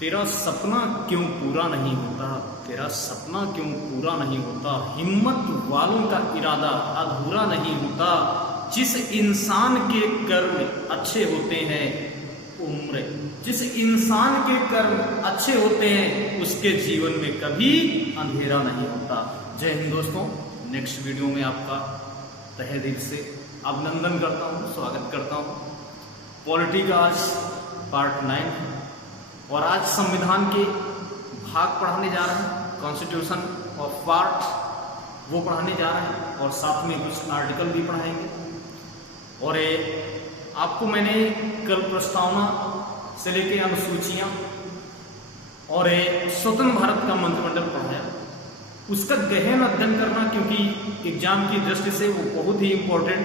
तेरा सपना क्यों पूरा नहीं होता, तेरा सपना क्यों पूरा नहीं होता, हिम्मत वालों का इरादा अधूरा नहीं होता। जिस इंसान के कर्म अच्छे होते हैं जिस इंसान के कर्म अच्छे होते हैं उसके जीवन में कभी अंधेरा नहीं होता। जय हिंद दोस्तों, नेक्स्ट वीडियो में आपका तहे दिल से अभिनंदन करता हूँ, स्वागत करता हूँ। पॉलिटी का आज पार्ट 9 और आज संविधान के भाग पढ़ाने जा रहे हैं, कॉन्स्टिट्यूशन ऑफ पार्ट वो पढ़ाने जा रहे हैं और साथ में कुछ आर्टिकल भी पढ़ाएंगे। और आपको मैंने कल प्रस्तावना से लेके अनुसूचियां और स्वतंत्र भारत का मंत्रिमंडल पढ़ाया, उसका गहन अध्ययन करना, क्योंकि एग्जाम की दृष्टि से वो बहुत ही इम्पोर्टेंट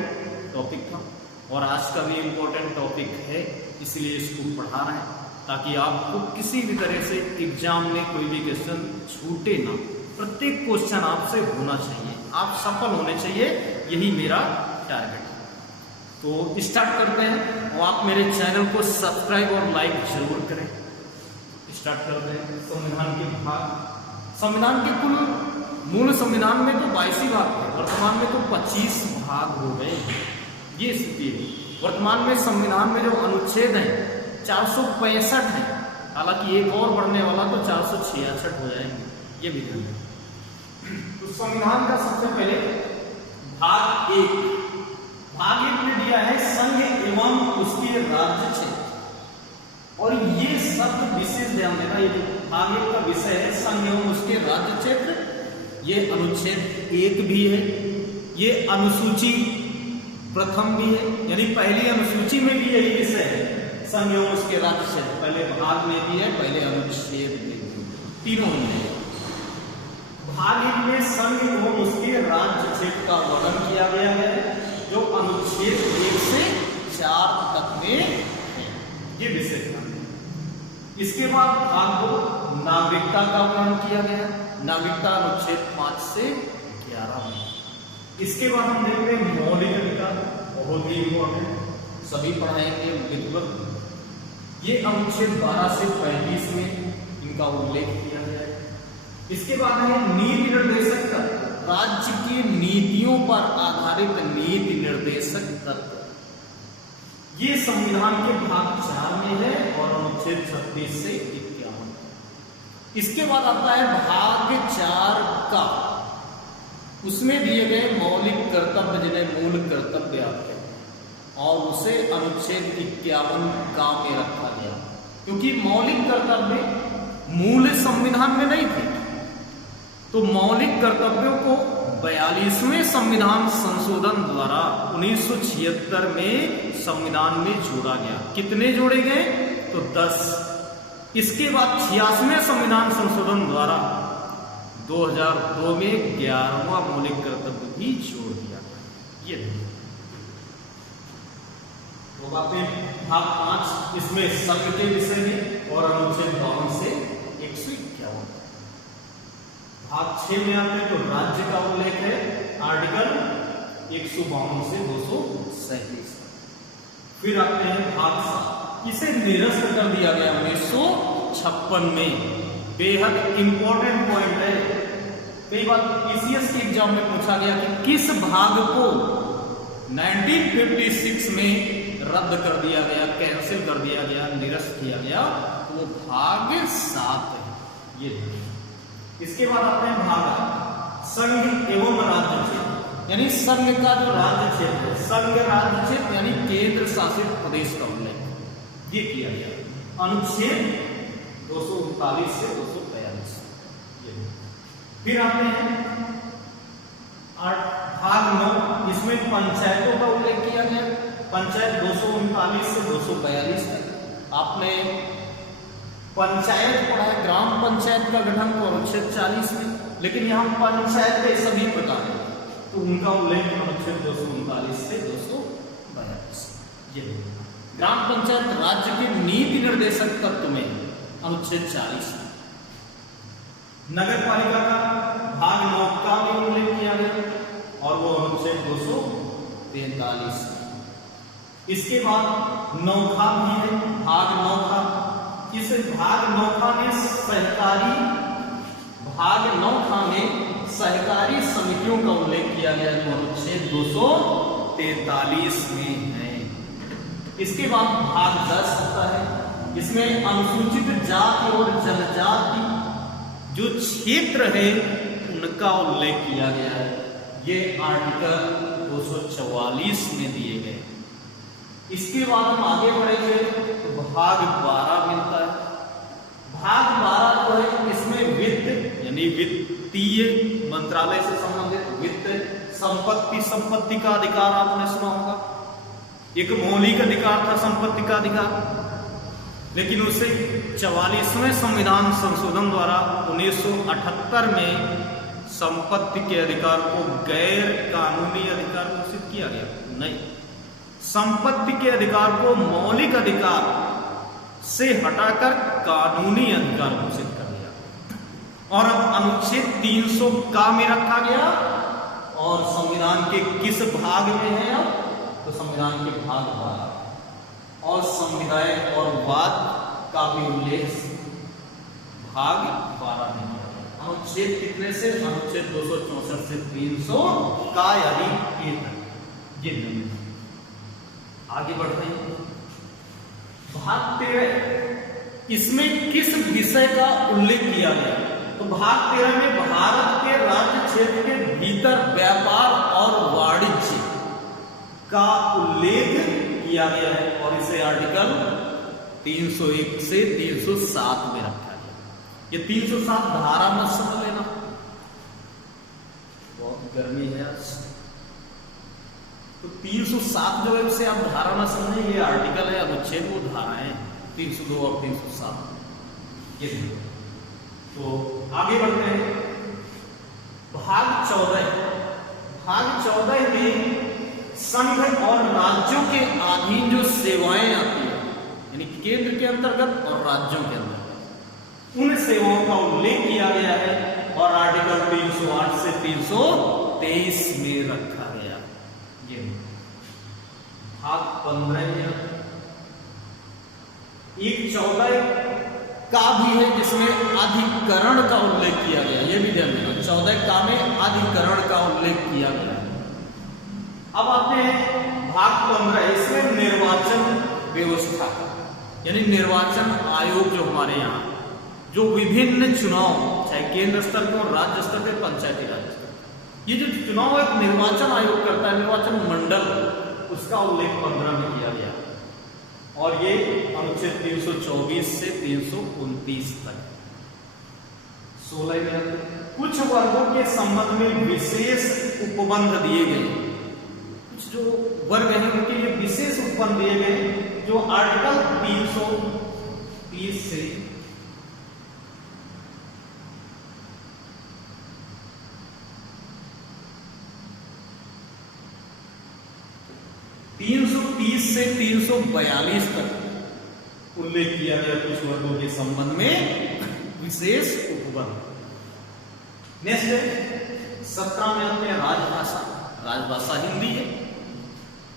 टॉपिक था और आज का भी इम्पोर्टेंट टॉपिक है, इसलिए इसको पढ़ा रहे हैं ताकि आपको किसी भी तरह से एग्जाम में कोई भी क्वेश्चन छूटे ना। प्रत्येक क्वेश्चन आपसे होना चाहिए, आप सफल होने चाहिए, यही मेरा टारगेट है। तो स्टार्ट करते हैं और आप मेरे चैनल को सब्सक्राइब और लाइक जरूर करें। स्टार्ट करते हैं संविधान के भाग। संविधान के कुल मूल संविधान में तो 22 भाग थे, वर्तमान में तो 25 भाग हो गए। ये स्थिति है। वर्तमान में संविधान में जो अनुच्छेद है 465 है, हालांकि एक और बढ़ने वाला तो 466 हो जाएंगे, ये भी ध्यान रखें। तो संविधान का सबसे पहले भाग 1 में दिया है संघ एवं उसके राज्य क्षेत्र, और ये शब्द विशेष ध्यान देना, ये भाग 1 का विषय है संघ एवं उसके राज्य क्षेत्र। ये अनुच्छेद 1 भी है, ये अनुसूची प्रथम भी है, यानी पहली अनुसूची में भी यही विषय है, संघ एवं उसके राज्य क्षेत्र। पहले भाग में भी है, पहले अनुच्छेद में भी, तीनों में। भाग 1 में संघ एवं उसके राज्य क्षेत्र का वर्णन किया गया है, जो अनुच्छेद 1 से 4 तक में है, ये विषय था। इसके बाद भाग 2 नागरिकता का वर्णन किया गया, नागरिकता अनुच्छेद 5 से 11 में। इसके बाद हम देखते हैं मौलिक अधिकार, बहुत ही इंपॉर्टेंट, सभी पढ़ाएंगे विधिवत। ये अनुच्छेद 12 से 35 में इनका उल्लेख किया गया है। इसके बाद है नीति निर्देशक तत्व, राज्य की नीतियों पर आधारित नीति निर्देशक तत्व। ये संविधान के भाग 4 में है और अनुच्छेद 36 से 51। इसके बाद आता है भाग 4 का, उसमें दिए गए मौलिक कर्तव्य, जिन्हें मूल कर्तव्य आते हैं, और उसे अनुच्छेद 51 का में रखा गया, क्योंकि मौलिक कर्तव्य मूल संविधान में नहीं थे। तो मौलिक कर्तव्यों को 42वें संविधान संशोधन द्वारा 1976 में संविधान में जोड़ा गया। कितने जोड़े गए? तो 10। इसके बाद 86वें संविधान संशोधन द्वारा 2002 में 11वां मौलिक कर्तव्य भी जोड़ दिया गया। ये तो बातें भाग 5, इसमें संघ के विषय में और अनुच्छेद 52 से 151। भाग 6 में आते हैं तो राज्य का उल्लेख है, आर्टिकल 152 से 237। फिर आते हैं भाग 7, इसे निरस्त कर दिया गया 1956 में। बेहद इंपॉर्टेंट पॉइंट है, कई बार पीसीएस के एग्जाम में पूछा गया कि किस भाग को 1956 में रद्द कर दिया गया, कैंसिल कर दिया गया, निरस्त किया गया, तो वो भाग 7 है। ये इसके बाद आते हैं भाग संघ एवं राज्य क्षेत्र, यानी संघ का जो राज्य क्षेत्र है, संघ राज्य क्षेत्र यानी केंद्र शासित प्रदेश का उल्लेख ये किया गया, अनुच्छेद 239 से 242। फिर आते हैं भाग 9, इसमें पंचायतों का उल्लेख किया गया, पंचायत 239 से 242 तक। आपने पंचायत पढ़ा है, ग्राम पंचायत का गठन को अनुच्छेद 40 में, लेकिन यहाँ पंचायत के सभी प्रकार है, तो उनका उल्लेख अनुच्छेद 239 से 242। ये ग्राम पंचायत राज्य के नीति निर्देशक तत्व में अनुच्छेद 40। नगर पालिका का भाग 9 का भी उल्लेख किया गया और वो अनुच्छेद 243। इसके बाद नौखा भी है, भाग 9 का, इस भाग 9 में सहकारी समितियों का उल्लेख किया गया जो अनुच्छेद 243 में है। इसके बाद भाग 10 होता है, इसमें अनुसूचित जाति और जनजाति जो क्षेत्र है उनका उल्लेख किया गया है। ये आर्टिकल 244 में दिए गए। इसके बाद हम आगे बढ़ेंगे तो भाग 12 मिलता है। भाग 12 जो है इसमें वित्त यानी वित्तीय मंत्रालय से संबंधित वित्त, संपत्ति का अधिकार आपने सुना होगा। एक मौलिक अधिकार था संपत्ति का अधिकार, लेकिन उसे 44वें संविधान संशोधन द्वारा 1978 में संपत्ति के अधिकार को गैर कानूनी अधिकार घोषित किया गया। नहीं, संपत्ति के अधिकार को मौलिक अधिकार से हटाकर कानूनी अधिकार घोषित कर दिया और अब अनुच्छेद 300 का में रखा गया। और संविधान के किस भाग में है अब? तो संविधान के भाग 12 और संविधाय और वाद का भी उल्लेख भाग 12 में। अनुच्छेद कितने से? अनुच्छेद 264 से 300 का यानी ये आगे बढ़ते हैं। भाग 13 इसमें किस विषय का उल्लेख किया गया? तो भाग 13 में भारत के राज्य क्षेत्र के भीतर व्यापार और वाणिज्य का उल्लेख किया गया है और इसे आर्टिकल 301 से 307 में रखा गया। ये 307 धारा मत समझ लेना, बहुत गर्मी है आज। तो 307 जो है उसे आप धारा न समझे, ये आर्टिकल है, अनुच्छेद वो धाराएं 302 और 307 ये। तो आगे बढ़ते हैं। भाग 14 में संघ और राज्यों के अधीन जो सेवाएं आती है यानी केंद्र के अंतर्गत और राज्यों के अंतर्गत उन सेवाओं का उल्लेख किया गया है और आर्टिकल 308 से 323 में रखा गया। ये भाग 15 में 114 का भी है जिसमें अधिकरण का उल्लेख किया गया। ये भी ध्यान देना, 14 का में अधिकरण का उल्लेख किया गया। अब आते हैं भाग 15, इसमें निर्वाचन व्यवस्था यानी निर्वाचन आयोग जो हमारे यहाँ जो विभिन्न चुनाव चाहे केंद्र स्तर के और राज्य स्तर के, पंचायती राज स्तर, ये जो चुनाव एक निर्वाचन आयोग करता है, निर्वाचन मंडल, उसका उल्लेख 15 में किया गया और ये अनुच्छेद 324 से 329 तक। 16 में कुछ वर्गों के संबंध में विशेष उपबंध दिए गए। कुछ जो वर्ग हैं उनके लिए विशेष उपबंध दिए गए जो आर्टिकल 330 से 330 से 342 तक उल्लेख किया गया कुछ वर्गों के संबंध में विशेष उपबंध। नेक्स्ट 17 में आते हैं राजभाषा। राजभाषा हिंदी है,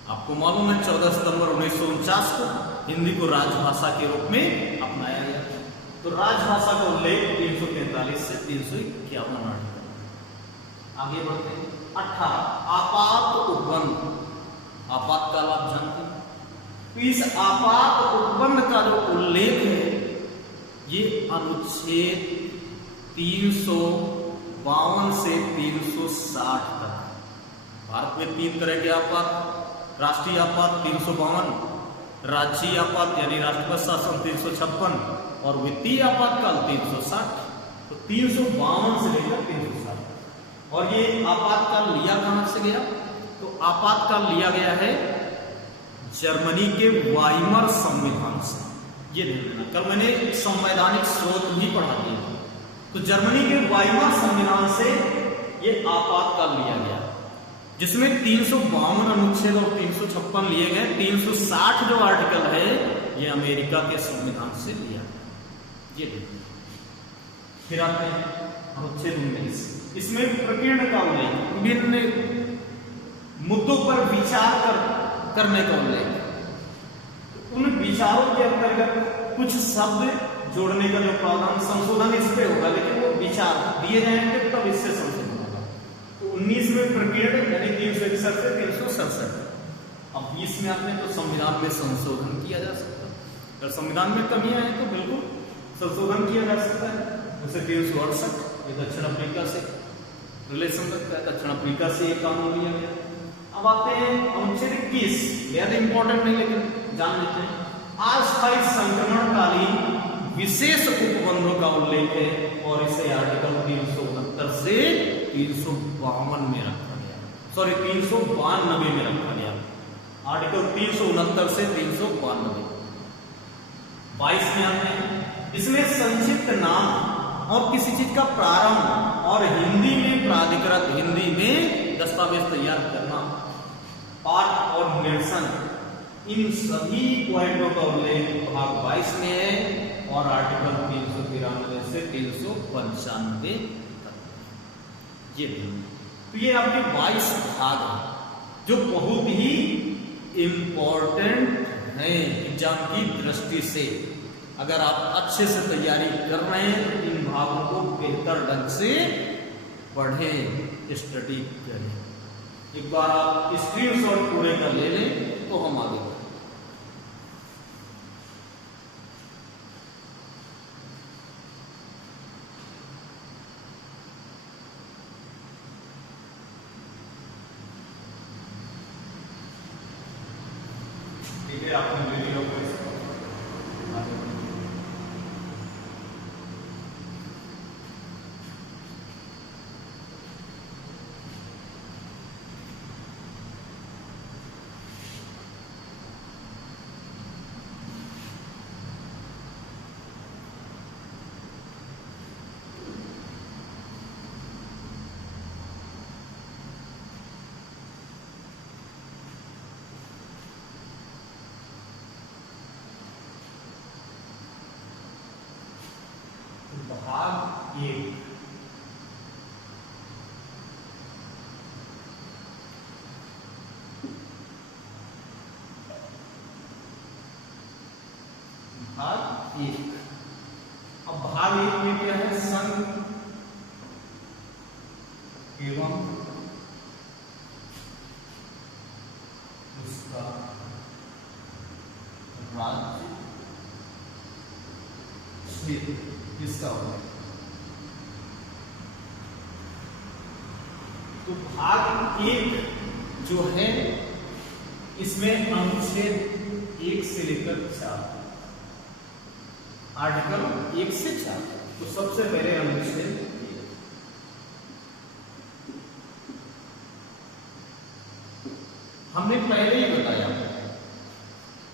आपको मालूम है 14 सितंबर 1949 को हिंदी को राजभाषा के रूप में अपनाया गया। तो राजभाषा का उल्लेख 343 से 351 आर्टिकल। आगे बढ़ते हैं 18 आपात उपबंध। आपातकाल आप जानते हैं, तो इस आपात उपबंध का जो उल्लेख है ये अनुच्छेद 352 से 360 तक। भारत में 3 तरह के आपात, राष्ट्रीय आपात 352, राज्यीय आपात यानी राष्ट्रपति शासन 356 और वित्तीय आपातकाल 360। तो 352 से लेकर 360। और ये आपातकाल लिया कहां से गया? तो आपातकाल लिया गया है जर्मनी के वाइमर संविधान से। ये ध्यान देना, कल मैंने संवैधानिक स्रोत भी पढ़ा दिया। तो जर्मनी के वाइमर संविधान से ये आपातकाल लिया गया जिसमें 352 अनुच्छेद और 356 लिए गए। 360 जो आर्टिकल है ये अमेरिका के संविधान से लिया गया। ये फिर आते हैं अनुच्छेद 19, इसमें प्रकीर्ण का उल्लेख, विभिन्न मुद्दों पर विचार करने का उल्लेख। उन विचारों के अंतर्गत कुछ शब्द जोड़ने का जो प्रावधान संशोधन इस पे होगा, लेकिन वो विचार दिए जाएंगे तब इससे संशोधन होगा। तो 19वें प्रकीर्ण यानी 361 से 367। अब 20 में आपने तो संविधान में संशोधन किया जा सकता है। अगर संविधान में कमियां हैं तो बिल्कुल संशोधन किया जा सकता है। उसे 368 ये दक्षिण अफ्रीका से रिलेशन रखता है, दक्षिण अफ्रीका से ये कानून लिया गया। अब आते हैं अनुच्छेद 21, बेहद इंपॉर्टेंट नहीं लेकिन जान लेते हैं। अस्थायी संक्रमणकालीन विशेष उपबंधों का उल्लेख है और इसे आर्टिकल 369 से 352 में रखा गया, सॉरी 392 में रखा गया। आर्टिकल 369 से 392। 22 में आते हैं, इसमें संक्षिप्त नाम और किसी चीज का प्रारंभ और हिंदी में प्राधिकृत हिंदी में दस्तावेज तैयार करना, पाठ और निरसन, इन सभी पॉइंटों का उल्लेख भाग 22 में है और आर्टिकल 393 से 395 तक। ये तो ये आपके 22 भाग हैं जो बहुत ही इंपॉर्टेंट हैं एग्जाम की दृष्टि से। अगर आप अच्छे से तैयारी कर रहे हैं तो इन भागों को बेहतर ढंग से पढ़ें, स्टडी करें। एक बार आप स्क्रीनशॉट पूरे कर ले लें तो हम आगे बढ़ें। ठीक है, आपने वीडियो को भाग 1 भाग 1। अब भाग 1 में क्या है? संघ एवं उसका राज्य क्षेत्र इसका होगा। तो भाग 1 जो है इसमें अनुच्छेद 1 से लेकर 4, आर्टिकल 1 से 4। तो सबसे पहले अनुच्छेद 1। हमने पहले ही बताया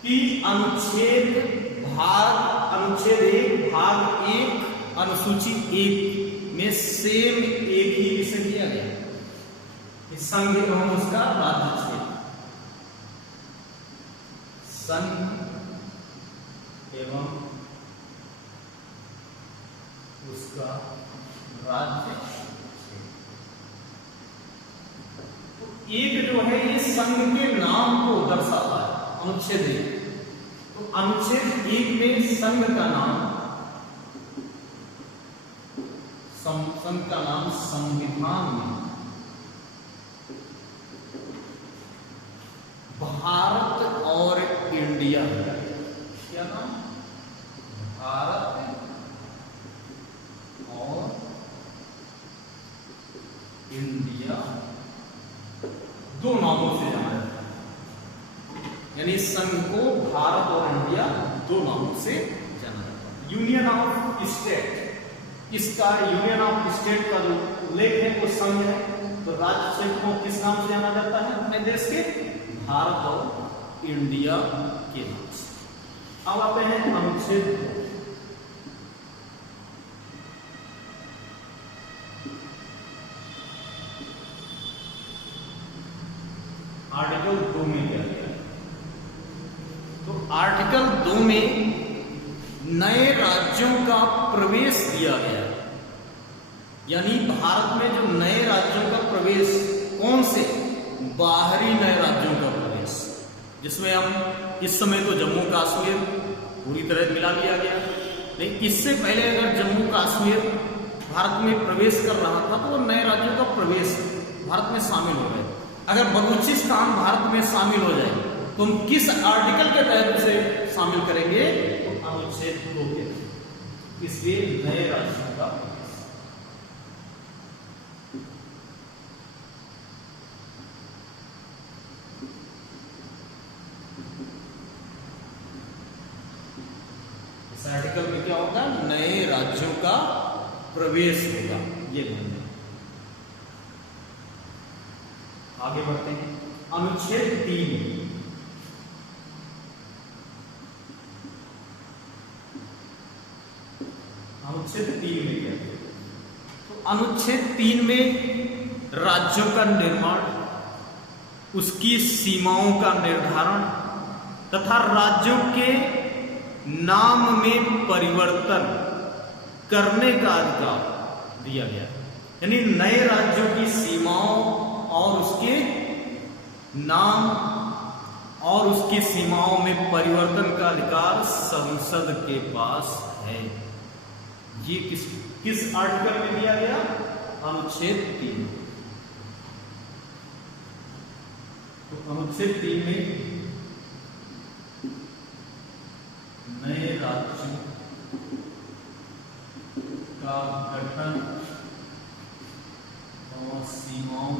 कि अनुच्छेद 1 भाग 1 अनुसूची 1 में सेम एक ही विषय दिया गया, संघ एवं उसका राज्य क्षेत्र। संघ एवं उसका राज्य क्षेत्र। तो एक जो है ये संघ के नाम को दर्शाता है, अनुच्छेद 1। तो अनुच्छेद 1 में संघ का नाम, संघ का नाम संविधान में भारत और इंडिया, क्या नाम? भारत और इंडिया, दो नामों से जाना जाता है। यानी संघ को भारत और इंडिया दो नामों से जाना जाता है। यूनियन ऑफ स्टेट, इसका यूनियन ऑफ स्टेट का जो उल्लेख है वो संघ है। तो राज्य क्षेत्र को किस नाम से जाना जाता है अपने देश के? भारत और इंडिया के नाम से। अब आते हैं अनुच्छेद 2। आर्टिकल 2 में क्या दिया? तो आर्टिकल 2 में नए राज्यों का प्रवेश दिया गया। यानी भारत में जो नए राज्यों का प्रवेश, कौन से? बाहरी नए राज्यों का प्रवेश, जिसमें हम इस समय तो जम्मू कश्मीर पूरी तरह मिला लिया गया, लेकिन इससे पहले अगर जम्मू कश्मीर भारत में प्रवेश कर रहा था तो वो नए राज्यों का प्रवेश भारत में शामिल हो गए। अगर बलूचिस्तान भारत में शामिल हो जाए तो हम किस आर्टिकल के तहत उसे शामिल करेंगे? तो अनुच्छेद 2 के तहत। इसलिए नए राज्यों का इस आर्टिकल में क्या होगा? नए राज्यों का प्रवेश होगा। ये ध्यान दें। आगे बढ़ते हैं। अनुच्छेद 3 अनुच्छेद 3 में क्या है? तो अनुच्छेद 3 में राज्यों का निर्माण, उसकी सीमाओं का निर्धारण तथा राज्यों के नाम में परिवर्तन करने का अधिकार दिया गया। यानी नए राज्यों की सीमाओं और उसके नाम और उसकी सीमाओं में परिवर्तन का अधिकार संसद के पास है। ये किस आर्टिकल में दिया गया? अनुच्छेद 3। तो अनुच्छेद 3 में नए राज्यों का गठन और सीमाओं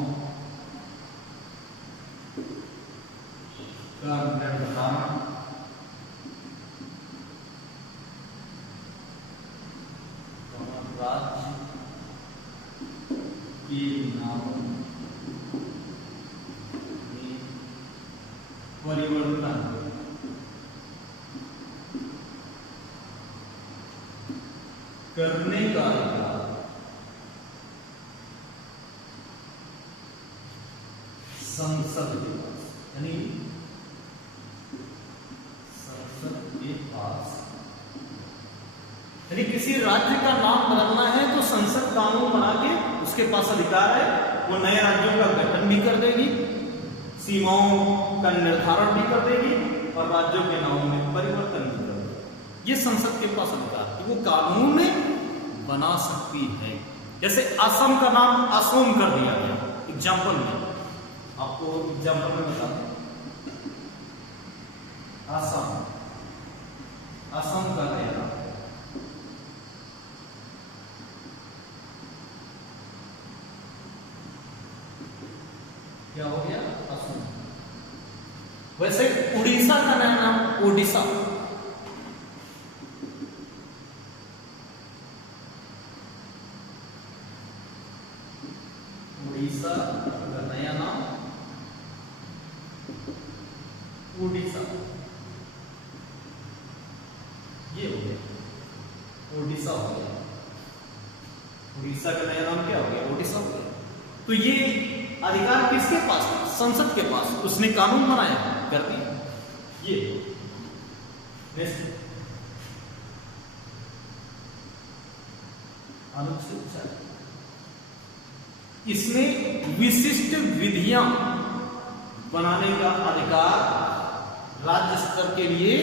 का निर्धारण राज्य के नामों में परिवर्तन करने का अधिकार संसद के पास, यानी संसद के पास। यानी किसी राज्य का नाम बदलना है तो संसद कानून बना के उसके पास अधिकार है। वो नए राज्यों का गठन भी कर देगी, सीमाओं का निर्धारण भी कर देगी और राज्यों के नामों में परिवर्तन भी कर देगी। ये संसद के पास अधिकार है, वो कानून बना सकती है। जैसे असम का नाम असोम कर दिया गया, एग्जाम्पल में आपको एग्जाम्पल में बताते हैं। असम, असम का नया नाम क्या हो गया? असम। वैसे उड़ीसा का नया नाम ओडिशा। उड़ीसा का नया नाम ओडिशा। ये हो गया, ओडिशा हो गया। उड़ीसा का नया नाम क्या हो गया? ओडिशा हो गया। तो ये अधिकार किसके पास? संसद के पास। उसने कानून बनाया, कर दिया। ये नेक्स्ट अनुच्छेद 4, इसमें विशिष्ट विधियां बनाने का अधिकार राज्य स्तर के लिए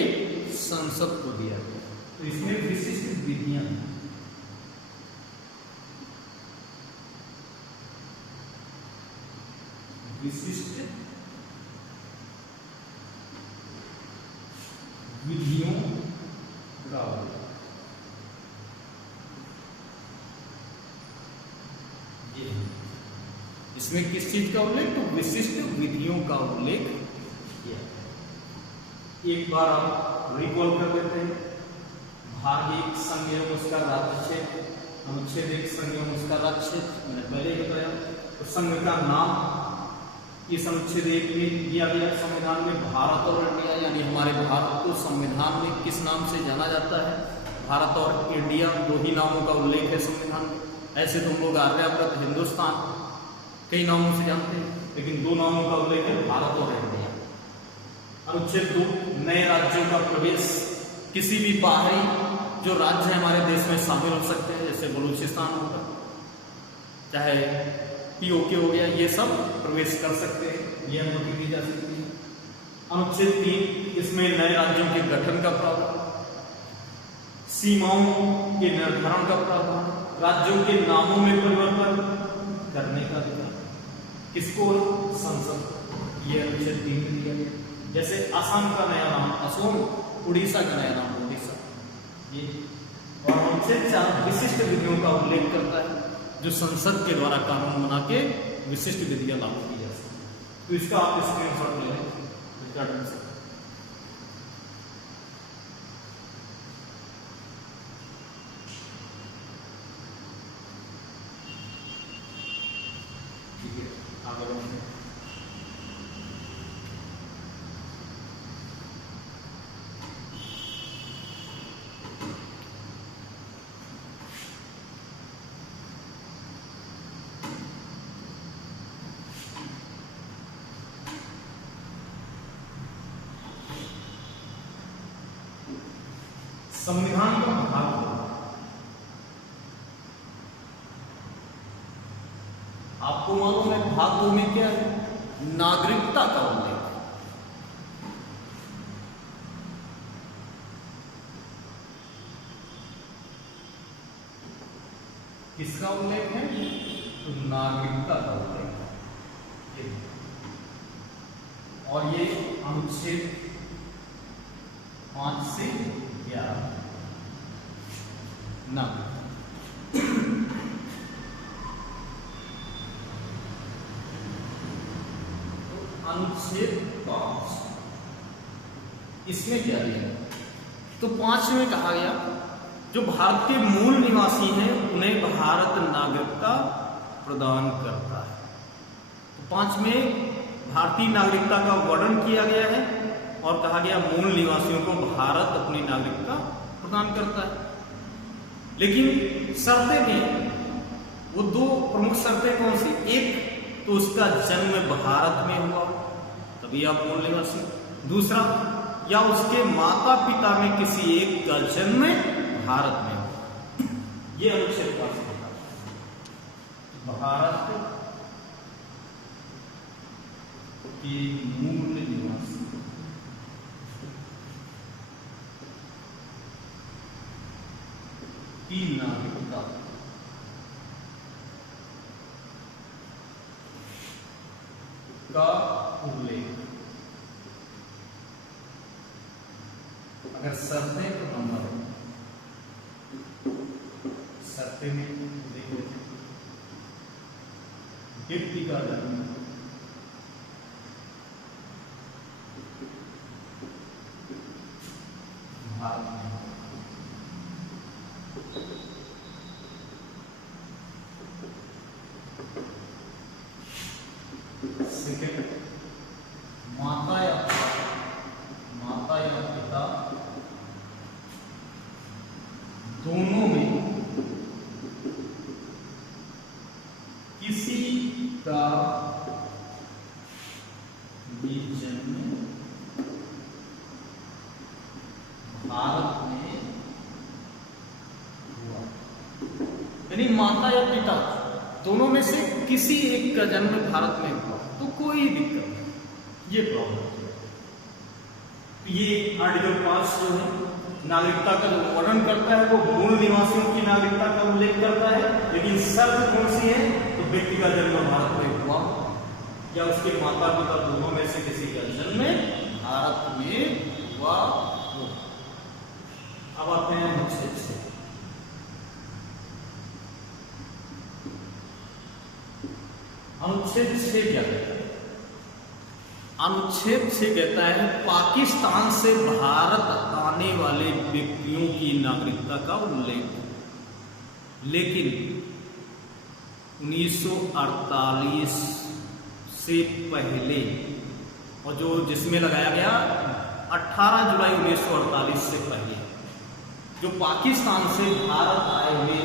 संसद को दिया गया। तो इसमें विशिष्ट विधियां, विशिष्ट विधियों का ये, इसमें किस चीज का उल्लेख? तो विशिष्ट विधियों का उल्लेख किया। एक बार आप रिकॉल कर लेते हैं। भाग 1 संघ एवं उसका राज्य क्षेत्र, अनुच्छेद 1 संघ एवं उसका राज्य क्षेत्र, मैंने पहले ही बताया। तो संघ का नाम इस अनुच्छेद 1 में दिया गया। संविधान में भारत और इंडिया, यानी हमारे भारत को संविधान में किस नाम से जाना जाता है? भारत और इंडिया, 2 ही नामों का उल्लेख है संविधान में। ऐसे तो हम लोग आर्यावर्त हिंदुस्तान कई नामों से जानते हैं, लेकिन 2 नामों का उल्लेख है, भारत और इंडिया। अनुच्छेद 2, नए राज्यों का प्रवेश। किसी भी बाहरी जो राज्य हमारे देश में शामिल हो सकते हैं, जैसे बलूचिस्तान होगा, चाहे पीओके हो गया, ये सब प्रवेश कर सकते हैं, ये अनुमति दी जा सकती है। अनुच्छेद 3, इसमें नए राज्यों के गठन का प्रावधान। सीमाओं के निर्धारण का प्रावधान, राज्यों के नामों में परिवर्तन करने का अधिकार किसको? संसद। ये अनुच्छेद 3 में दिया गया। जैसे असम का नया नाम असम, उड़ीसा का नया नाम उड़ीसा। ये और अनुच्छेद 4 विशिष्ट विधियों का उल्लेख करता है जो संसद के द्वारा कानून बना के विशिष्ट विधियां लागू की जा सकती। तो इसका आप स्क्रीनशॉट ले लें, इसका ढंग से। ठीक है, आगे बढ़ते हैं। संविधान का भाग आपको मालूम है, भाग 2 में क्या है? नागरिकता का उल्लेख। किसका उल्लेख है? तो नागरिकता का उल्लेख है। और ये अनुच्छेद 5 से 11 नागरिकता। अनुच्छेद 5 इसमें क्या दिया? तो 5 में कहा गया जो भारत के मूल निवासी हैं उन्हें भारत नागरिकता प्रदान करता है। तो 5 में भारतीय नागरिकता का वर्णन किया गया है और कहा गया मूल निवासियों को भारत अपनी नागरिकता प्रदान करता है। लेकिन शर्तें में वो 2 प्रमुख शर्तें कौन सी? एक तो उसका जन्म भारत में हुआ तभी आप मूल निवासी। दूसरा, या उसके माता पिता में किसी एक का जन्म भारत में हुआ। ये अनुच्छेद 5 कहता है भारत के मूल निवासी की नागरिकता का उल्लेख। अगर शर्तें तो नंबर शर्तें में देख लेते हैं। व्यक्ति का जन्म भारत में, सेकेंड माता या पिता दोनों में किसी का भी जन्म भारत में हुआ। यानी माता या पिता दोनों में से किसी एक का जन्म भारत में हुआ तो कोई दिक्कत नहीं। ये प्रॉब्लम ये आर्टिकल 5 जो है नागरिकता का वर्णन करता है वो मूल निवासियों की नागरिकता का उल्लेख करता है। लेकिन शर्त कौन सी है? तो व्यक्ति का जन्म भारत में हुआ या उसके माता पिता दोनों में से किसी का जन्म भारत में हुआ। अब आते हैं अनुच्छेद 6। अनुच्छेद 6 क्या कहता है? अनुच्छेद 6 कहता है पाकिस्तान से भारत आने वाले व्यक्तियों की नागरिकता का उल्लेख। लेकिन 1948 से पहले और जो जिसमें लगाया गया 18 जुलाई 1948 से पहले जो पाकिस्तान से भारत आए हुए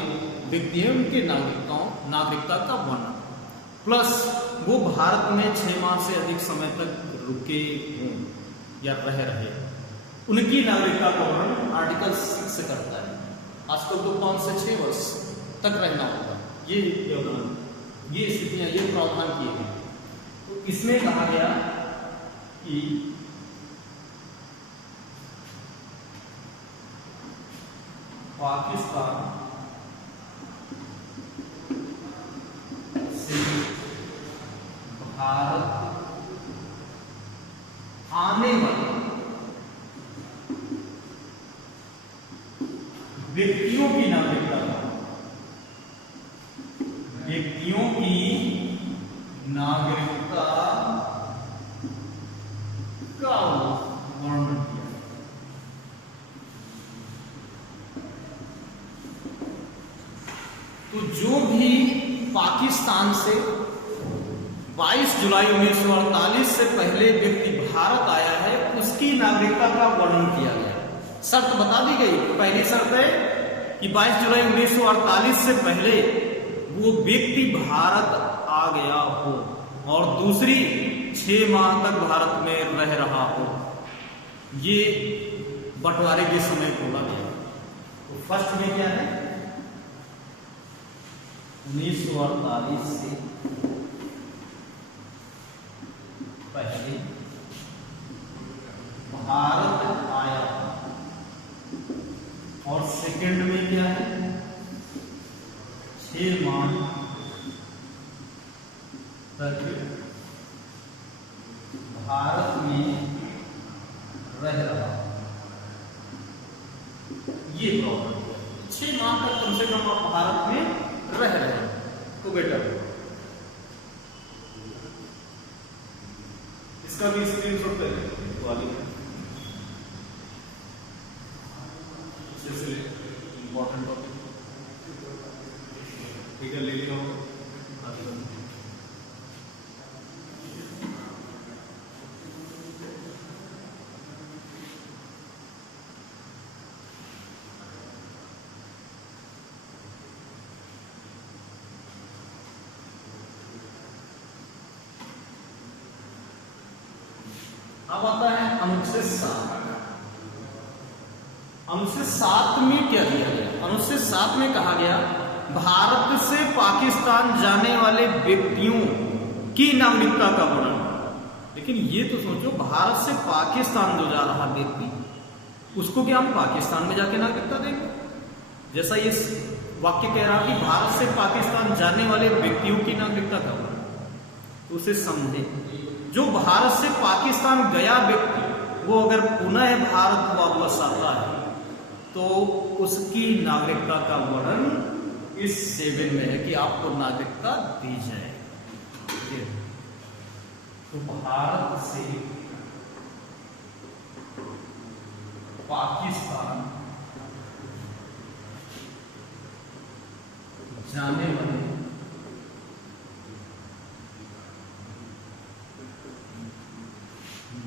व्यक्तियों के नागरिकता का वर्णन प्लस वो भारत में 6 माह से अधिक समय तक रुके हों या रहे उनकी नागरिकता का वर्णन आर्टिकल 6 करता है। आजकल तो 5 से 6 वर्ष तक रहना होगा। ये स्थितियां ये प्रावधान किए गए। तो इसमें कहा गया कि पाकिस्तान से भारत आने वाले व्यक्तियों की नागरिकता का वर्णन किया। तो जो भी पाकिस्तान से 22 जुलाई 1948 से पहले व्यक्ति भारत आया है उसकी नागरिकता का वर्णन किया गया। शर्त बता दी गई। पहली शर्त है कि 22 जुलाई 1948 से पहले वो व्यक्ति भारत आ गया हो, और दूसरी 6 माह तक भारत में रह रहा हो। ये बंटवारे के समय बोला गया। तो फर्स्ट में क्या है, 1948 से पहले भारत आया, और सेकंड में क्या है, 6 माह तक भारत में रह रहा। ये प्रॉब्लम 6 माह तक कम से कम आप भारत में रह रहे हैं तो बेटर। इसका भी स्क्रीनशॉट ले इंपॉर्टेंट टॉपिक ठीक है, ले लिया। अब आता है अनुच्छेद 7। अनुच्छेद 7 में क्या दिया गया? अनुच्छेद 7 में कहा गया भारत से पाकिस्तान जाने वाले व्यक्तियों की नागरिकता का वर्णन। लेकिन ये तो सोचो, भारत से पाकिस्तान जो जा रहा व्यक्ति, उसको क्या हम पाकिस्तान में जाके नागरिकता देंगे? जैसा ये वाक्य कह रहा कि भारत से पाकिस्तान जाने वाले व्यक्तियों की नागरिकता का वर्णन, उसे समझे। जो भारत से पाकिस्तान गया व्यक्ति, वो अगर पुनः भारत वापस आता है तो उसकी नागरिकता का वर्णन इस 7 में है कि आपको नागरिकता दी जाए। तो भारत से पाकिस्तान जाने वाले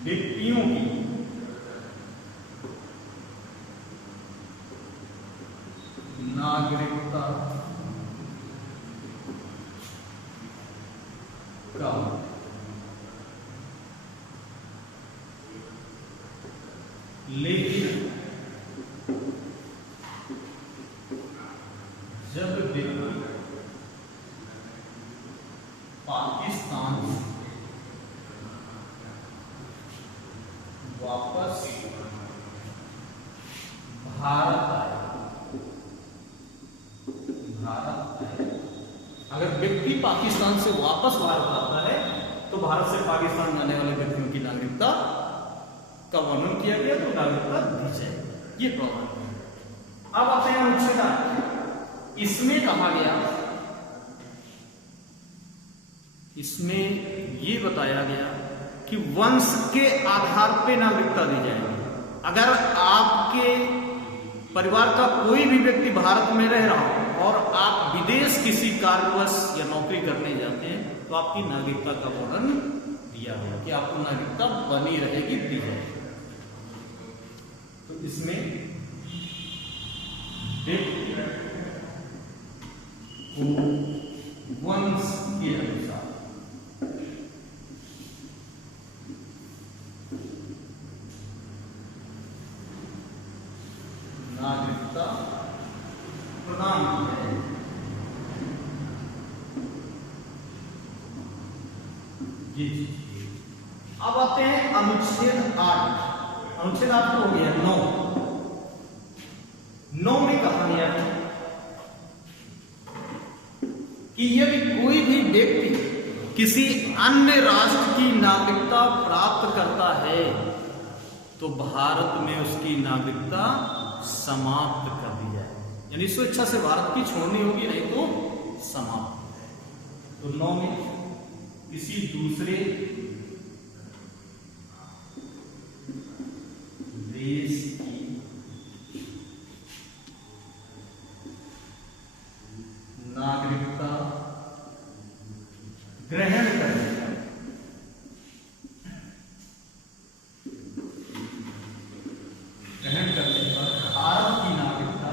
व्यक्तियों की नागरिकता का लेकिन जब व्यक्ति पाकिस्तान से वापस भारत आए, अगर व्यक्ति पाकिस्तान से वापस भारत आता है तो भारत से पाकिस्तान जाने वाले व्यक्तियों की नागरिकता का वर्णन किया गया, तो नागरिकता दी जाएगी। ये प्रॉब्लम है। अब आते हैं अनुच्छेद 8। इसमें कहा गया, इसमें ये बताया गया कि वंश के आधार पे नागरिकता दी जाएगी। अगर आपके परिवार का कोई भी व्यक्ति भारत में रह रहा हो और आप विदेश किसी कार्यवश या नौकरी करने जाते हैं तो आपकी नागरिकता का वर्णन दिया है कि आपको नागरिकता बनी रहेगी, दी जाएगी। तो इसमें व्यक्ति को वंश के अनुसार नागरिकता प्रदान की जाएगी। अब आते हैं अनुच्छेद 8। अनुच्छेद 8 हो गया 9 में कहा कि यदि कोई भी व्यक्ति किसी अन्य राष्ट्र की नागरिकता प्राप्त करता है तो भारत में उसकी नागरिकता समाप्त कर दी जाए, यानी स्वेच्छा से भारत की छोड़नी होगी, नहीं तो समाप्त। तो 9 में किसी दूसरे देश की नागरिकता ग्रहण करने पर भारत की नागरिकता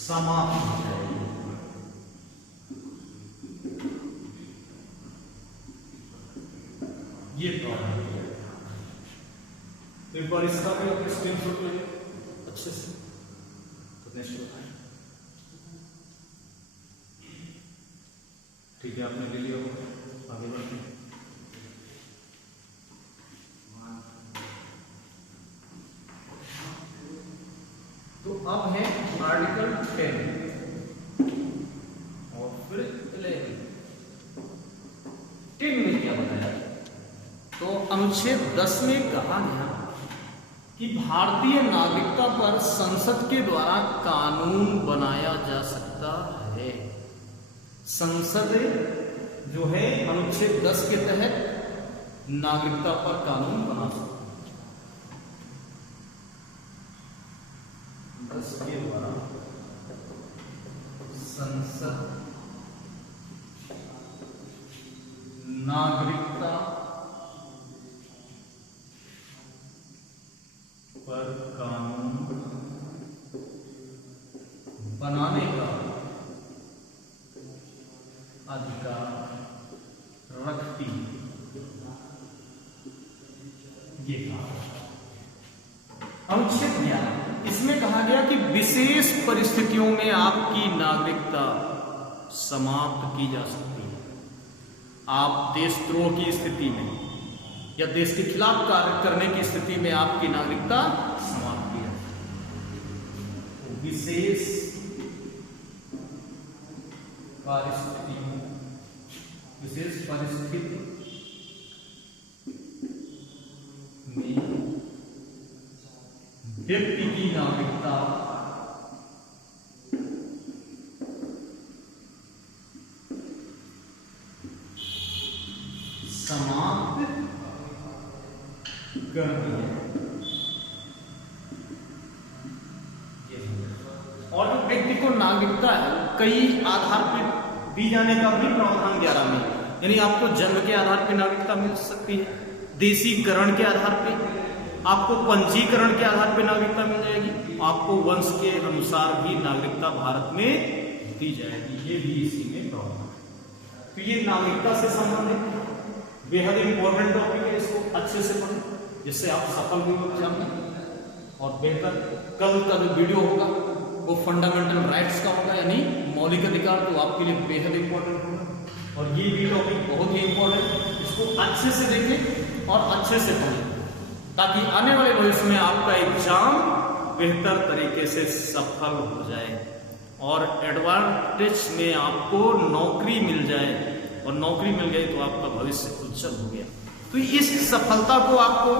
समाप्त हो जाएगी। ये प्रॉब्लम है। एक बार इसका भी अपने स्क्रीनशॉट ले अच्छे से, तो नेक्स्ट होता है। ठीक है, आपने ले लिया होगा, आगे बढ़ते हैं। तो अब है आर्टिकल 10 और फिर 11। 10 में क्या बताया? तो अनुच्छेद 10 में कहा गया कि भारतीय नागरिकता पर संसद के द्वारा कानून बनाया जा सकता है। संसद जो है अनुच्छेद 10 के तहत नागरिकता पर कानून बना सकती है। 10 के द्वारा संसद नागरिकता पर कानून बनाने का अधिकार रखती है। ये कहा अनुच्छेद 11, इसमें कहा गया कि विशेष परिस्थितियों में आपकी नागरिकता समाप्त की जा सकती है। आप देशद्रोह की स्थिति में या देश के खिलाफ कार्य करने की स्थिति में आपकी नागरिकता समाप्त की जा सकती है। विशेष परिस्थिति में व्यक्ति की नागरिकता समाप्त कर दी है। और जो व्यक्ति को नागरिकता है कई आधार पर दी जाने का भी प्रावधान 11 में, यानी आपको जन्म के आधार पर नागरिकता मिल सकती है, देशीकरण के आधार पर, आपको पंजीकरण के आधार पर नागरिकता मिल जाएगी, आपको वंश के अनुसार भी नागरिकता भारत में दी जाएगी। ये भी इसी में प्रावधान है। तो ये नागरिकता से संबंधित बेहद इंपॉर्टेंट टॉपिक है, इसको अच्छे से पढ़ें जिससे आप सफल भी हो जाएंगे। और बेहतर कल का जो वीडियो होगा वो फंडामेंटल राइट्स का होगा, यानी मौलिक अधिकार, तो आपके लिए बेहद इंपॉर्टेंट होगा। और ये भी टॉपिक बहुत ही इंपॉर्टेंट है, इसको अच्छे से देखें और अच्छे से पढ़ें ताकि आने वाले भविष्य में आपका एग्जाम बेहतर तरीके से सफल हो जाए और एडवांटेज में आपको नौकरी मिल जाए, और नौकरी मिल गई तो आपका भविष्य उज्जवल हो गया। तो इस सफलता को आपको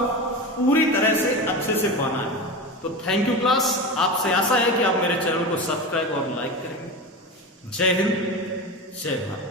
पूरी तरह से अच्छे से पाना है। तो थैंक यू क्लास, आपसे आशा है कि आप मेरे चैनल को सब्सक्राइब और लाइक करेंगे। जय हिंद, जय भारत।